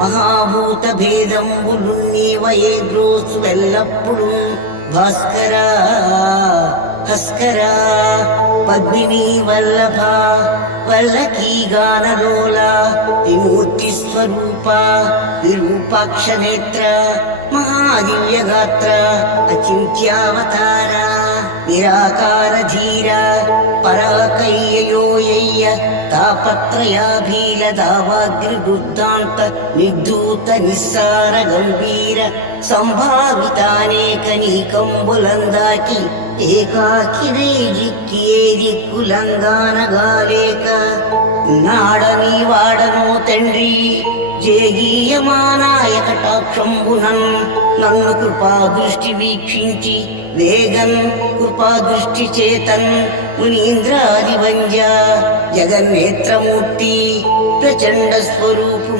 మహాభూత భేదంబులు నీవయే గ్రోసు వెల్లప్పుడు భాస్కర హస్కర పద్మిని వల్లభ వల్లకీ గానలోల విమూర్తి స్వరూప విరూపాక్ష నేత్ర మహాదివ్యగాత్ర అచింత్యావతార నిరాకార ధీర పరాకయ్యయోయ్య తాపత్రయాభీల దావాగ్రివృత్తాంత నిర్ధూత నిస్సార గంభీర సంభావితానేక నీకంబులందాకి ఏకాకినై జిక్కియే దిక్కులంగానగాలేక నాడని వాడనో తండ్రి జేగీయమానాయ కటాక్షంబునన్ నన్ను కృపాదృష్టి వీక్షించి వేగన్ కృపాదృష్టి చేతన్ మునీంద్రాదివంజ జగన్నేత్రమూర్తి ప్రచండ స్వరూపు